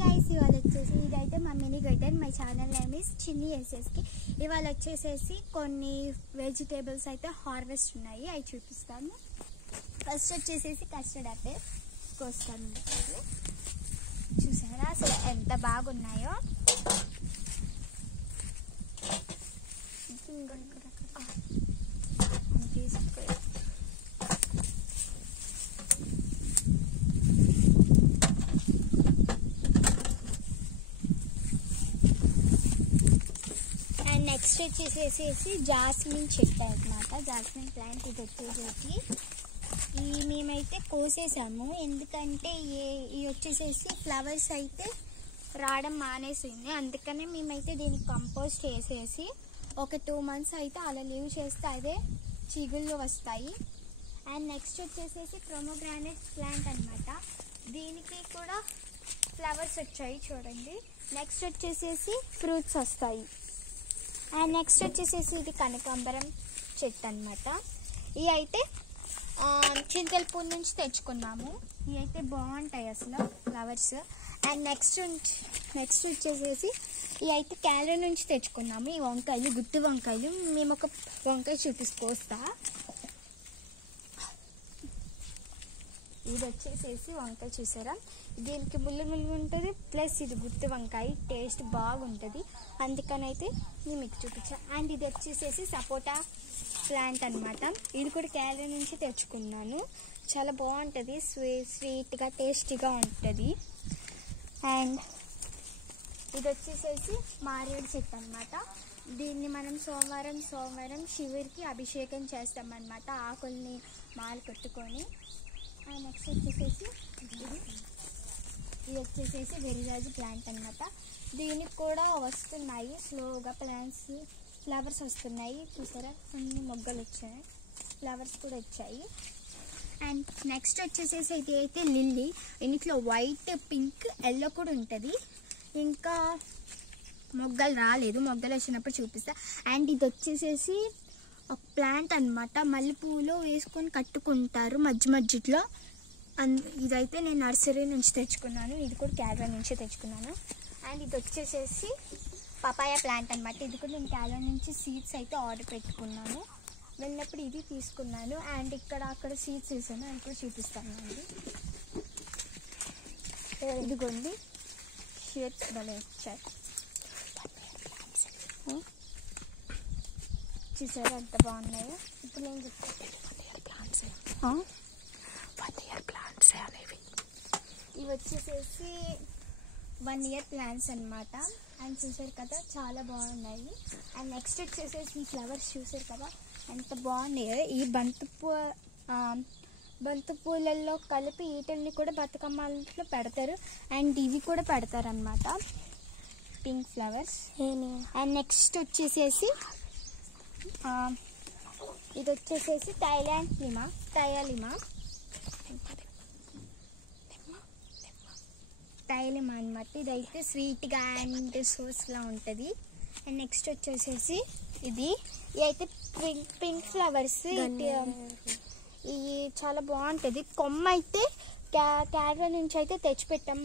Guys, ఇవాళ వచ్చేసి ఇదైతే మా mini garden. My channel name is చిన్ని ఎస్ఎస్కి. ఇవాళ వచ్చేసేసి కొన్ని వెజిటేబుల్స్ అయితే హార్వెస్ట్ ఉన్నాయి, అవి చూపిస్తాను. ఫస్ట్ వచ్చేసేసి కస్టర్డ్ యాపిల్ కోస్తాను. చూసారా అసలు ఎంత బాగున్నాయో. నెక్స్ట్ వచ్చేసేసి జాస్మిన్ చెట్టు అనమాట, జాస్మిన్ ప్లాంట్. ఇది వచ్చేసేసి మేమైతే కోసేసాము, ఎందుకంటే ఇవి వచ్చేసేసి ఫ్లవర్స్ అయితే రావడం మానేసింది. అందుకనే మేమైతే దీనికి కంపోస్ట్ వేసేసి ఒక 2 months అయితే అలా లీవ్ చేస్తే అదే చిగుళ్ళు వస్తాయి. అండ్ నెక్స్ట్ వచ్చేసేసి ప్రొమోగ్రానేట్ ప్లాంట్ అనమాట, దీనికి కూడా ఫ్లవర్స్ వచ్చాయి చూడండి. నెక్స్ట్ వచ్చేసేసి ఫ్రూట్స్ వస్తాయి. అండ్ నెక్స్ట్ వచ్చేసేసి ఇది కనకాంబరం చెట్టు అనమాట. ఇవి అయితే చింతలపూడి నుంచి తెచ్చుకున్నాము. ఇవి అయితే బాగుంటాయి అసలు ఫ్లవర్స్. అండ్ నెక్స్ట్ వచ్చేసేసి ఇవి అయితే కేరళ నుంచి తెచ్చుకున్నాము. ఈ వంకాయలు గుత్తి వంకాయలు. మేము ఒక వంకాయ చూపిస్తా. ఇది వచ్చేసేసి వంకాయ చూసారా, దీనికి ముళ్ళు ఉంటుంది, ప్లస్ ఇది గుత్తి వంకాయ, టేస్ట్ బాగుంటుంది, అందుకని అయితే నేను మీకు చూపించాను. అండ్ ఇది వచ్చేసేసి సపోటా ప్లాంట్ అనమాట. ఇది కూడా కేరళ నుంచి తెచ్చుకున్నాను, చాలా బాగుంటుంది, స్వీట్గా టేస్టీగా ఉంటుంది. అండ్ ఇది వచ్చేసేసి మారేడు చెట్టు అనమాట. దీన్ని మనం సోమవారం శివుడికి అభిషేకం చేస్తామన్నమాట, ఆకుల్ని మాల కట్టుకొని. అండ్ నెక్స్ట్ వచ్చేసేసి ఇది వచ్చేసేసి వెరిరాజు ప్లాంట్ అనమాట. దీనికి కూడా వస్తున్నాయి స్లోగా ఫ్లవర్స్ వస్తున్నాయి. చూసారా అన్ని మొగ్గలు వచ్చాయి, ఫ్లవర్స్ కూడా వచ్చాయి. అండ్ నెక్స్ట్ వచ్చేసేసి ఇది అయితే లిల్లీ. ఇంట్లో వైట్, పింక్, ఎల్లో కూడా ఉంటుంది. ఇంకా మొగ్గలు రాలేదు, మొగ్గలు వచ్చినప్పుడు చూపిస్తా. అండ్ ఇది వచ్చేసేసి ఒక ప్లాంట్ అనమాట, మల్లెపూలు వేసుకొని కట్టుకుంటారు మధ్యలో. ఇదైతే నేను నర్సరీ నుంచి తెచ్చుకున్నాను, ఇది కూడా కేరళ నుంచి తెచ్చుకున్నాను. అండ్ ఇది వచ్చేసేసి పపాయ ప్లాంట్ అనమాట. ఇది కూడా నేను కేరళ నుంచి సీడ్స్ అయితే ఆర్డర్ పెట్టుకున్నాను, వెళ్ళినప్పుడు ఇది తీసుకున్నాను. అండ్ అక్కడ సీడ్స్ వేసాను, అది కూడా చూపిస్తాను అండి. ఇదిగోండి షేప్స్ భలే వచ్చాయి, చూసారా ఎంత బాగున్నాయో. ఇప్పుడు నేను చెప్తాను, ఇవి వచ్చేసేసి 1 year ప్లాంట్స్ అనమాట. అండ్ చూసారు కదా చాలా బాగున్నాయి. అండ్ నెక్స్ట్ వచ్చేసేసి ఫ్లవర్స్ చూసారు కదా ఎంత బాగున్నాయో. ఈ బంతి పూలల్లో కలిపి వీటిల్ని కూడా బతుకమ్మలో పెడతారు. అండ్ ఇవి కూడా పెడతారు అనమాట, పింక్ ఫ్లవర్స్. అండ్ నెక్స్ట్ వచ్చేసేసి ఇది వచ్చేసేసి టయాలిమా అనమాట. ఇదైతే స్వీట్గా అండ్ సోస్లా ఉంటుంది. అండ్ నెక్స్ట్ వచ్చేసేసి ఇది అయితే పింక్ ఫ్లవర్స్. ఇవి చాలా బాగుంటుంది. కొమ్మ అయితే కేరళ నుంచి అయితే తెచ్చిపెట్టాం.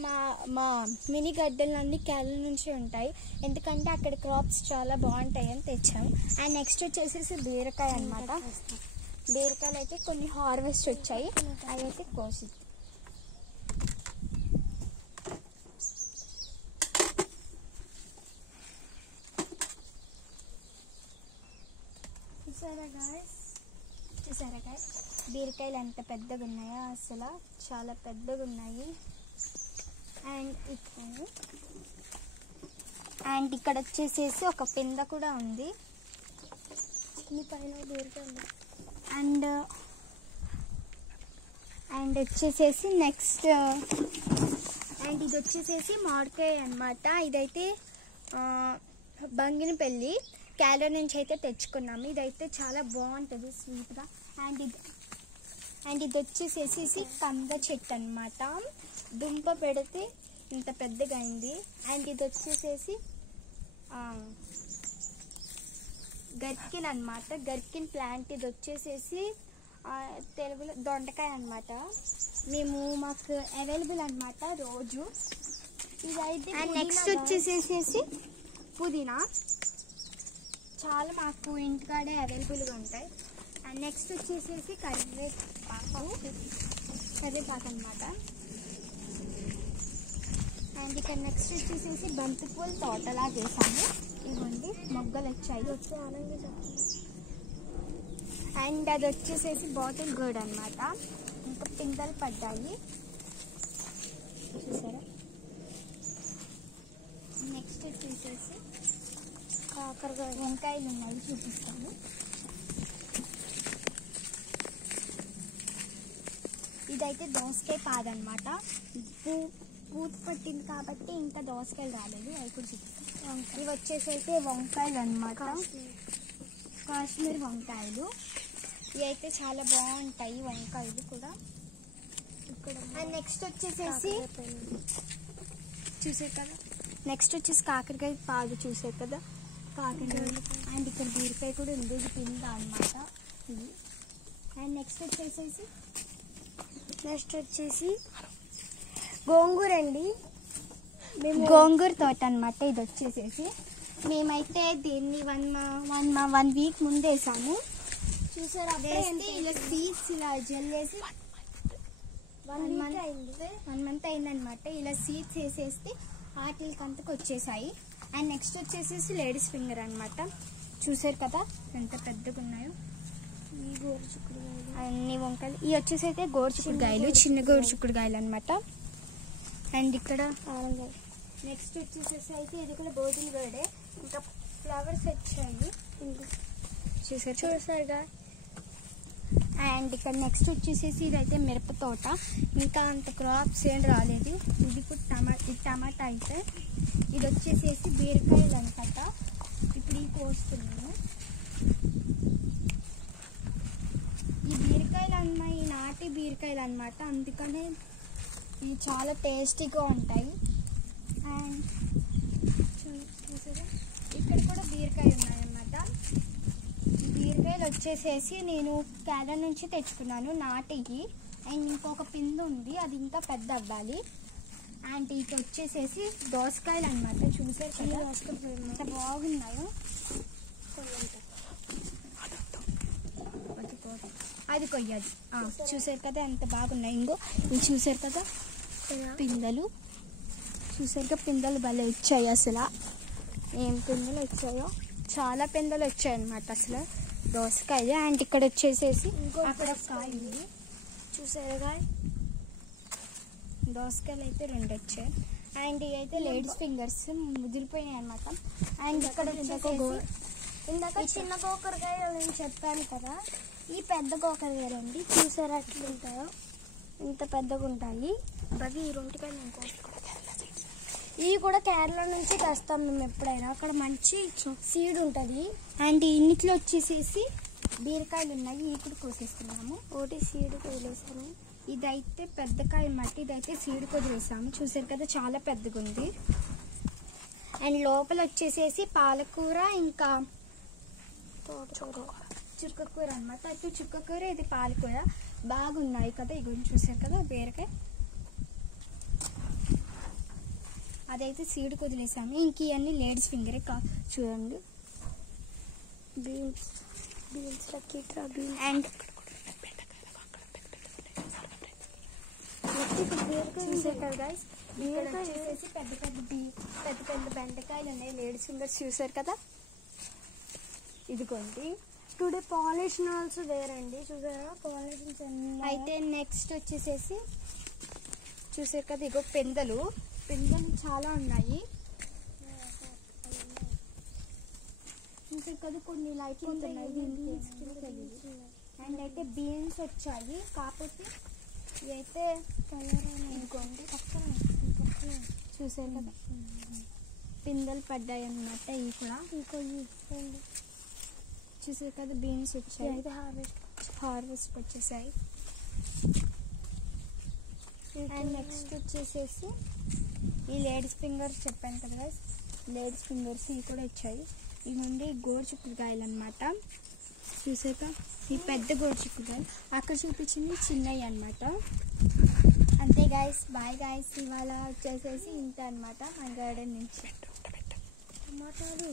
మా మినీ గడ్డలు అన్నీ కేరళ నుంచి ఉంటాయి, ఎందుకంటే అక్కడ క్రాప్స్ చాలా బాగుంటాయి అని తెచ్చాము. అండ్ నెక్స్ట్ వచ్చేసేసి బీరకాయ అనమాట. బీరకాయలు అయితే కొన్ని హార్వెస్ట్ వచ్చాయి, అవి అయితే కోసి. చూసారా గాయ్స్ బీరకాయలు ఎంత పెద్దగా ఉన్నాయో, అసలు చాలా పెద్దగా ఉన్నాయి. అండ్ ఇక్కడ వచ్చేసేసి ఒక పింద కూడా ఉంది, పైన బీరకాయలు. అండ్ వచ్చేసేసి నెక్స్ట్ అండ్ ఇది వచ్చేసేసి మామిడికాయ అనమాట. ఇదైతే బంగినపల్లి కేరళ నుంచి అయితే తెచ్చుకున్నాము. ఇదైతే చాలా బాగుంటుంది స్వీట్గా. అండ్ ఇది వచ్చేసేసి కంద చెట్టు అనమాట, దుంప పెడితే ఇంత పెద్దగా అయింది. అండ్ ఇది వచ్చేసేసి గర్కిన్ అనమాట, గర్కిన్ ప్లాంట్. ఇది వచ్చేసేసి తెలుగులో దొండకాయ అనమాట. మాకు అవైలబుల్ అనమాట రోజు. ఇదైతే నెక్స్ట్ వచ్చేసేసి పుదీనా చాలా మాకు ఇంటికాడే అవైలబుల్గా ఉంటాయి. అండ్ నెక్స్ట్ వచ్చేసేసి కరివేపాకు అనమాట. అండ్ ఇక్కడ నెక్స్ట్ వచ్చేసేసి బంతిపూలు తోటలా చేసాము. ఇవ్వండి మొగ్గలు వచ్చాయి. అండ్ అది వచ్చేసేసి బాటిల్ గోడ్ అనమాట. ఇంకా పిందెలు పడ్డాయి చూసారా. నెక్స్ట్ వచ్చేసేసి కాకరకాయ వంకాయలు ఉన్నాయి చూపిస్తాను. ఇదైతే దోసకాయ పాదనమాట. పూత పట్టింది కాబట్టి ఇంకా దోసకాయలు రాలేదు, అవి కూడా చూపిస్తాను. ఇవి వచ్చేసైతే వంకాయలు అనమాట, కాశ్మీర్ వంకాయలు. ఇవి అయితే చాలా బాగుంటాయి వంకాయలు కూడా. అండ్ నెక్స్ట్ వచ్చేసేసి చూసారు కదా, నెక్స్ట్ వచ్చేసి కాకరకాయ పాదు చూసారు కదా, కాకరకాయ. అండ్ ఇక్కడ బీరకాయ కూడా ఉంది, ఇది కింద అనమాట ఇది. అండ్ నెక్స్ట్ వచ్చేసి గోంగూర అండి, గోంగూర తోట అనమాట. ఇది వచ్చేసేసి మేమైతే దీన్ని 1 వీక్ ముందు వేసాము చూసారా. ఇలా సీడ్స్ ఇలా జల్లేసి 1 మంత్ అయిందనమాట. ఇలా సీడ్స్ వేసేస్తే వాటికంతకు వచ్చేసాయి. అండ్ నెక్స్ట్ వచ్చేసేసి లేడీస్ ఫింగర్ అనమాట. చూసారు కదా ఎంత పెద్దగా ఉన్నాయో అన్ని వంకాయలు. ఇవి వచ్చేసి అయితే గోరుచిక్కుడుకాయలు, చిన్న గోరుచిక్కుడుకాయలు అనమాట. అండ్ ఇక్కడ నెక్స్ట్ వచ్చేసేసి అయితే ఇది కూడా బోధిల్ గోడే. ఇంకా ఫ్లవర్స్ వచ్చాయి చూసారుగా. అండ్ ఇక్కడ నెక్స్ట్ వచ్చేసేసి ఇదైతే మిరప తోట. ఇంకా అంత క్రాప్స్ ఏం రాలేదు. ఇది కూడా టమాటా అయితే. ఇది వచ్చేసేసి బీరకాయలు అనమాట. ఇప్పుడు ఈ కోస్తున్నాను. ఈ బీరకాయలు అన్నమాట, ఈ నాటి బీరకాయలు అనమాట. అందుకనే ఇవి చాలా టేస్టీగా ఉంటాయి. అండ్ చూసారా ఇక్కడ కూడా బీరకాయలు ఉన్నాయన్నమాట. బీరకాయలు వచ్చేసేసి నేను కేరళ నుంచి తెచ్చుకున్నాను నాటికి. అండ్ ఇంకొక పిండి ఉంది, అది ఇంకా పెద్ద అవ్వాలి. అండ్ ఇది వచ్చేసేసి దోసకాయలు అనమాట. చూసారు కదా ఎంత బాగున్నాయో. అది కొయ్యాలి. చూసారు కదా ఎంత బాగున్నాయి. ఇంకో చూసారు కదా పిందెలు, చూసారుగా పిందెలు భలే వచ్చాయి. అసలు ఏం పిందెలు వచ్చాయో, చాలా పిందెలు వచ్చాయి అనమాట అసలు దోసకాయ. అండ్ ఇక్కడ వచ్చేసేసి అక్కడ కాయ ఉంది చూసారుగా. దోసకాయలు అయితే 2 వచ్చాయి. అండ్ ఇవి అయితే లేడీస్ ఫింగర్స్ ముదిరిపోయినాయి అనమాట. అండ్ ఇక్కడ ఇందాక చిన్న గోకరకాయ నేను చెప్పాను కదా, ఈ పెద్ద గోకరకాయలు అండి. చూసారా అట్లా ఉంటాయో, ఇంత పెద్దగా ఉంటాయి. బవి ఈ 2 కాయలు ఇవి కూడా కేరళ నుంచి తెస్తాం మేము ఎప్పుడైనా. అక్కడ మంచి సీడ్ ఉంటుంది. అండ్ ఇన్నిట్లో వచ్చేసేసి బీరకాయలు ఉన్నాయి, ఇవి కూడా కోసేస్తున్నాము. ఒకటి సీడ్ వదిలేసాము. ఇదైతే పెద్ద కాయ అన్నమాట. ఇదైతే సీడ్ వదిలేసాము. చూసారు కదా చాలా పెద్దగా ఉంది. అండ్ లోపల వచ్చేసేసి పాలకూర, ఇంకా చుక్కకూర అనమాట. అయితే చుక్కకూర, ఇది పాలకూర బాగున్నాయి కదా. ఇవి చూసారు కదా బీరకాయ, అదైతే సీడ్ వదిలేసాము. ఇంక ఇవన్నీ లేడీస్ ఫింగరే చూడండి. బీన్స్ అండ్ చూసారు కదా గైస్, బీరకాయ వచ్చేసి పెద్ద పెద్ద బెండకాయలు ఉన్నాయి. లేడీస్ ఫింగర్స్ చూసారు కదా. ఇదిగోండి టుడే పాలిషన్ ఆల్సో వేరండి. చూసారా పాలిషన్స్ అయితే. నెక్స్ట్ వచ్చేసేసి చూసారు కదా, ఇగో పిందెలు చాలా ఉన్నాయి. చూసారు కదా కొన్ని లైట్ ఉన్నాయి దీనికి. అండ్ అయితే బీన్స్ వచ్చాయి, కాకపోతే ఇవైతే కలర్ అనుకోండి. చూసారు కదా పిందెలు పడ్డాయి అన్నమాట. ఇవి కూడా చూసారు కదా బీన్స్ వచ్చాయి, అయితే హార్వెస్ట్ వచ్చేసాయి. అండ్ నెక్స్ట్ వచ్చేసేసి ఈ లేడీస్ ఫింగర్స్ చెప్పాను కదా, లేడీస్ ఫింగర్స్ ఇవి కూడా వచ్చాయి. ఇవి నుండి గోరుచిక్కుడుకాయలు అనమాట. చూసాక ఈ పెద్ద గోరుచిక్కుడుకాయలు, అక్కడ చూపించింది చిన్నవి అనమాట. అంతే ఓకే గైస్, బాయ్ గైస్. ఇవాళ వచ్చేసేసి ఇంత అనమాట మన గార్డెన్ నుంచి టమాటాలు.